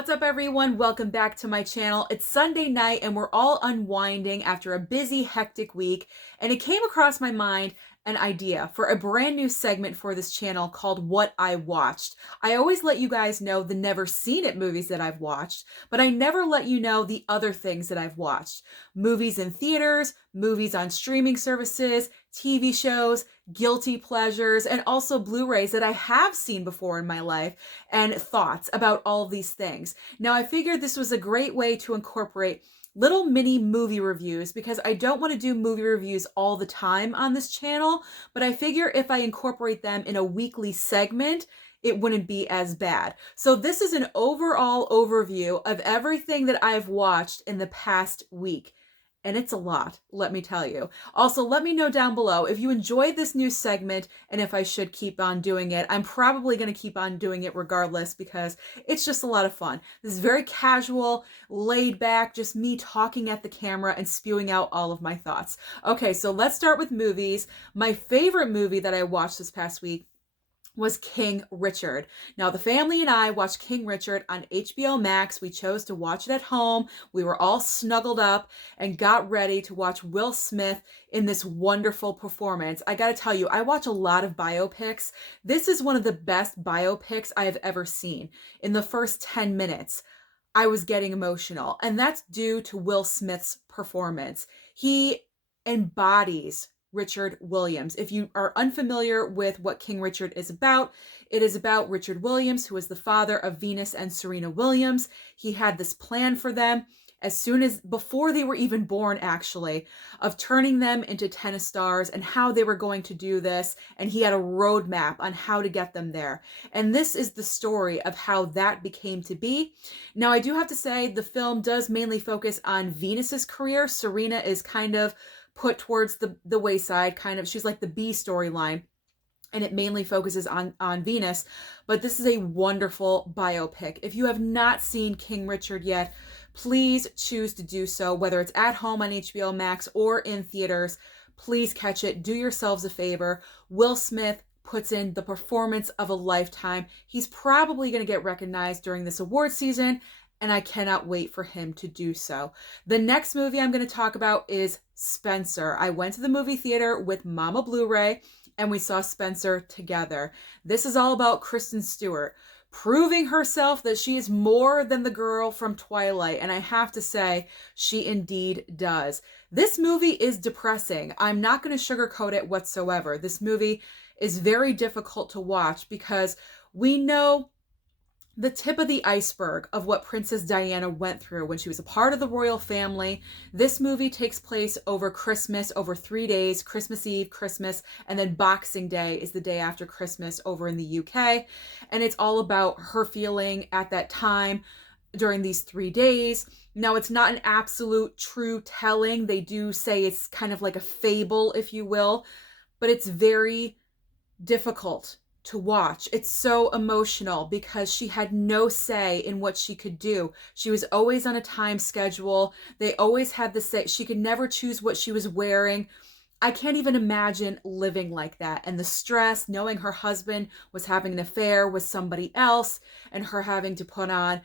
What's up, everyone? Welcome back to my channel. It's Sunday night and we're all unwinding after a busy, hectic week, and it came across my mind an idea for a brand new segment for this channel called What I Watched. I always let you guys know the never seen it movies that I've watched, but I never let you know the other things that I've watched. Movies in theaters, movies on streaming services, TV shows, guilty pleasures, and also Blu-rays that I have seen before in my life, and thoughts about all of these things. Now, I figured this was a great way to incorporate little mini movie reviews because I don't want to do movie reviews all the time on this channel, but I figure if I incorporate them in a weekly segment, it wouldn't be as bad. So this is an overall overview of everything that I've watched in the past week. And it's a lot, let me tell you. Also, let me know down below if you enjoyed this new segment and if I should keep on doing it. I'm probably going to keep on doing it regardless because it's just a lot of fun. This is very casual, laid back, just me talking at the camera and spewing out all of my thoughts. Okay, so let's start with movies. My favorite movie that I watched this past week was King Richard. Now, the family and I watched King Richard on HBO Max. We chose to watch it at home. We were all snuggled up and got ready to watch Will Smith in this wonderful performance. I gotta tell you, I watch a lot of biopics. This is one of the best biopics I have ever seen. In the first 10 minutes, I was getting emotional, and that's due to Will Smith's performance. He embodies Richard Williams. If you are unfamiliar with what King Richard is about, it is about Richard Williams, who is the father of Venus and Serena Williams. He had this plan for them before they were even born, actually, of turning them into tennis stars and how they were going to do this. And he had a roadmap on how to get them there. And this is the story of how that became to be. Now, I do have to say the film does mainly focus on Venus's career. Serena is kind of put towards the wayside, she's like the B storyline, and it mainly focuses on Venus. But this is a wonderful biopic. If you have not seen King Richard yet, please choose to do so, whether it's at home on HBO Max or in theaters. Please catch it. Do yourselves a favor. Will Smith puts in the performance of a lifetime. He's probably going to get recognized during this award season, and I cannot wait for him to do so. The next movie I'm going to talk about is Spencer. I went to the movie theater with Mama Blu-ray, and we saw Spencer together. This is all about Kristen Stewart proving herself that she is more than the girl from Twilight, and I have to say, she indeed does. This movie is depressing. I'm not going to sugarcoat it whatsoever. This movie is very difficult to watch because we know the tip of the iceberg of what Princess Diana went through when she was a part of the royal family. This movie takes place over Christmas, over 3 days, Christmas Eve, Christmas, and then Boxing Day is the day after Christmas over in the UK. And it's all about her feeling at that time during these 3 days. Now, it's not an absolute true telling. They do say it's kind of like a fable, if you will, but it's very difficult to watch. It's so emotional because she had no say in what she could do. She was always on a time schedule. They always had the say. She could never choose what she was wearing. I can't even imagine living like that. And the stress, knowing her husband was having an affair with somebody else and her having to put on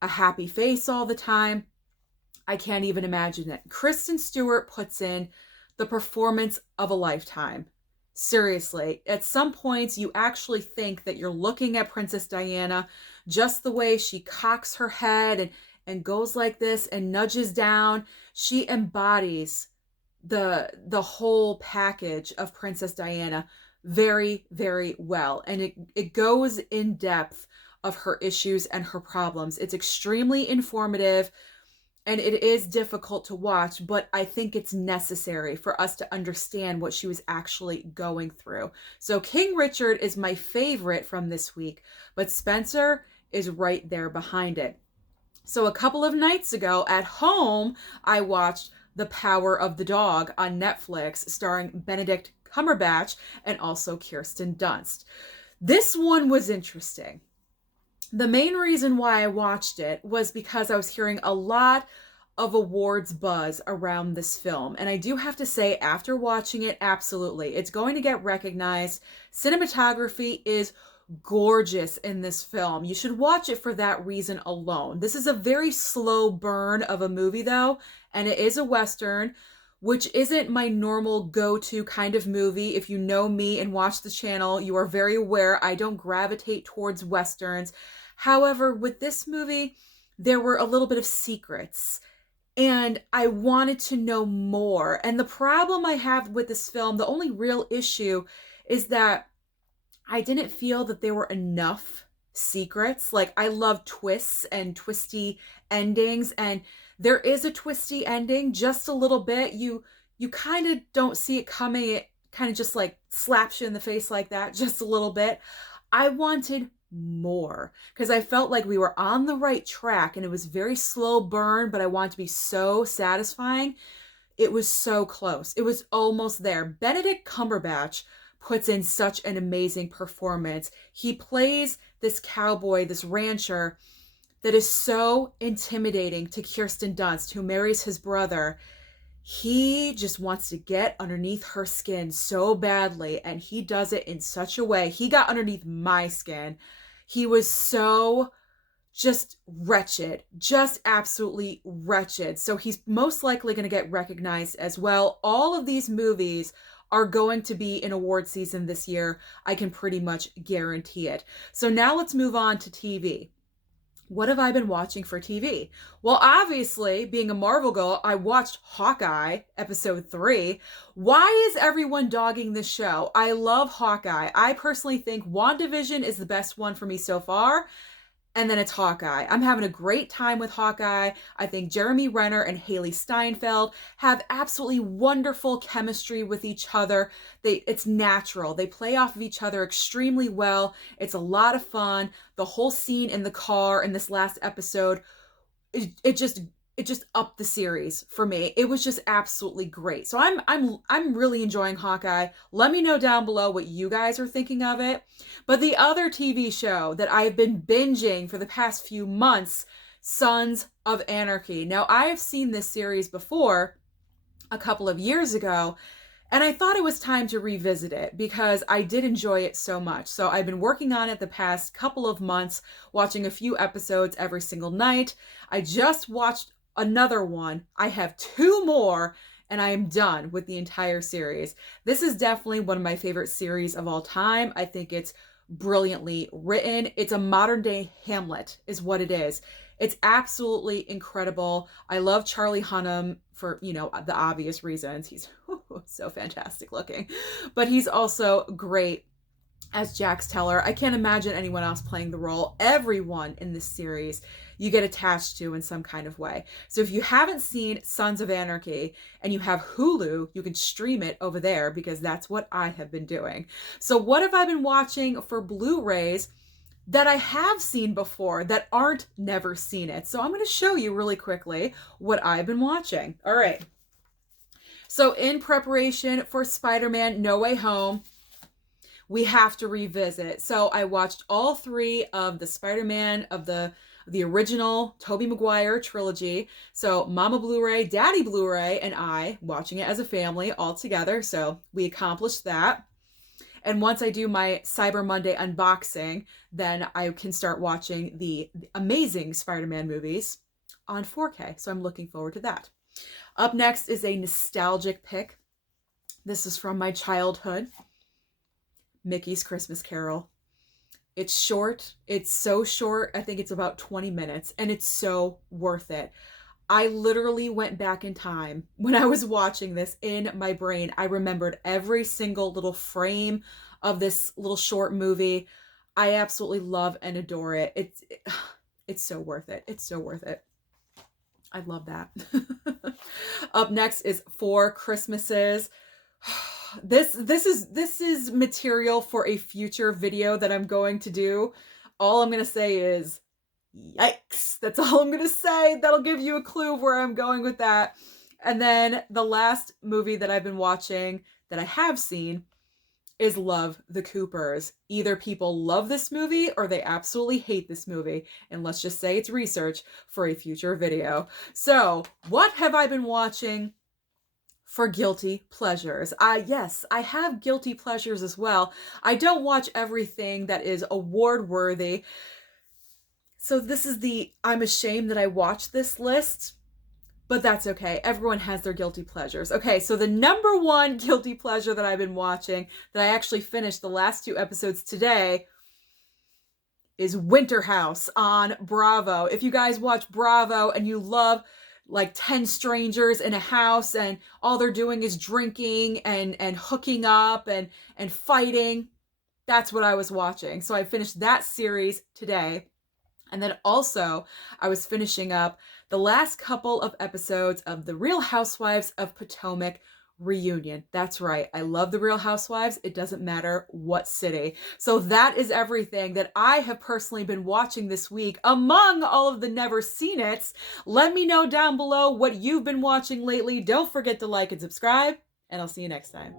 a happy face all the time. I can't even imagine it. Kristen Stewart puts in the performance of a lifetime. Seriously, at some points you actually think that you're looking at Princess Diana, just the way she cocks her head and goes like this and nudges down. She embodies the whole package of Princess Diana very, very well. And it goes in depth of her issues and her problems. It's extremely informative. And it is difficult to watch, but I think it's necessary for us to understand what she was actually going through. So King Richard is my favorite from this week, but Spencer is right there behind it. So a couple of nights ago at home, I watched The Power of the Dog on Netflix, starring Benedict Cumberbatch and also Kirsten Dunst. This one was interesting. The main reason why I watched it was because I was hearing a lot of awards buzz around this film. And I do have to say, after watching it, absolutely, it's going to get recognized. Cinematography is gorgeous in this film. You should watch it for that reason alone. This is a very slow burn of a movie though, and it is a Western, which isn't my normal go-to kind of movie. If you know me and watch the channel, you are very aware I don't gravitate towards Westerns. However, with this movie, there were a little bit of secrets and I wanted to know more. And the problem I have with this film, the only real issue is that I didn't feel that there were enough secrets. Like, I love twists and twisty endings, and there is a twisty ending, just a little bit. You kind of don't see it coming. It kind of just like slaps you in the face like that, just a little bit. I wanted more because I felt like we were on the right track, and it was very slow burn, but I wanted to be so satisfying. It was so close. It was almost there. Benedict Cumberbatch puts in such an amazing performance. He plays this cowboy, this rancher, that is so intimidating to Kirsten Dunst, who marries his brother. He just wants to get underneath her skin so badly, and he does it in such a way. He got underneath my skin. He was so just wretched, just absolutely wretched. So he's most likely going to get recognized as well. All of these movies are going to be in award season this year. I can pretty much guarantee it. So now let's move on to TV. What have I been watching for TV? Well, obviously, being a Marvel girl, I watched Hawkeye, episode 3. Why is everyone dogging this show? I love Hawkeye. I personally think WandaVision is the best one for me so far. And then it's Hawkeye. I'm having a great time with Hawkeye. I think Jeremy Renner and Haley Steinfeld have absolutely wonderful chemistry with each other. It's natural. They play off of each other extremely well. It's a lot of fun. The whole scene in the car in this last episode, it just upped the series for me. It was just absolutely great. So I'm really enjoying Hawkeye. Let me know down below what you guys are thinking of it. But the other TV show that I've been binging for the past few months, Sons of Anarchy. Now, I have seen this series before a couple of years ago, and I thought it was time to revisit it because I did enjoy it so much. So I've been working on it the past couple of months, watching a few episodes every single night. I just watched another one. I have 2 more and I am done with the entire series. This is definitely one of my favorite series of all time. I think it's brilliantly written. It's a modern day Hamlet is what it is. It's absolutely incredible. I love Charlie Hunnam for, the obvious reasons. He's so fantastic looking, but he's also great as Jax Teller. I can't imagine anyone else playing the role. Everyone in this series you get attached to in some kind of way. So if you haven't seen Sons of Anarchy and you have Hulu, you can stream it over there because that's what I have been doing. So what have I been watching for Blu-rays that I have seen before that aren't never seen it? So I'm going to show you really quickly what I've been watching. All right. So in preparation for Spider-Man No Way Home, we have to revisit. So I watched all 3 of the Spider-Man of the original Tobey Maguire trilogy. So Mama Blu-ray, Daddy Blu-ray, and I watching it as a family all together. So we accomplished that. And once I do my Cyber Monday unboxing, then I can start watching the amazing Spider-Man movies on 4K. So I'm looking forward to that. Up next is a nostalgic pick. This is from my childhood. Mickey's Christmas Carol. It's short. It's so short. I think it's about 20 minutes and it's so worth it. I literally went back in time when I was watching this in my brain. I remembered every single little frame of this little short movie. I absolutely love and adore it. It's so worth it. It's so worth it. I love that. Up next is Four Christmases. This is material for a future video that I'm going to do. All I'm going to say is yikes. That's all I'm going to say. That'll give you a clue of where I'm going with that. And then the last movie that I've been watching that I have seen is Love, the Coopers. Either people love this movie or they absolutely hate this movie. And let's just say it's research for a future video. So what have I been watching for guilty pleasures. Yes, I have guilty pleasures as well. I don't watch everything that is award worthy. So this is I'm ashamed that I watched this list, but that's okay. Everyone has their guilty pleasures. Okay, so the number one guilty pleasure that I've been watching, that I actually finished the last 2 episodes today, is Winter House on Bravo. If you guys watch Bravo and you love like 10 strangers in a house and all they're doing is drinking and hooking up and fighting, that's what I was watching. So I finished that series today. And then also I was finishing up the last couple of episodes of the Real Housewives of Potomac reunion. That's right. I love the Real Housewives. It doesn't matter what city. So that is everything that I have personally been watching this week among all of the never seen it's. Let me know down below what you've been watching lately. Don't forget to like and subscribe, and I'll see you next time.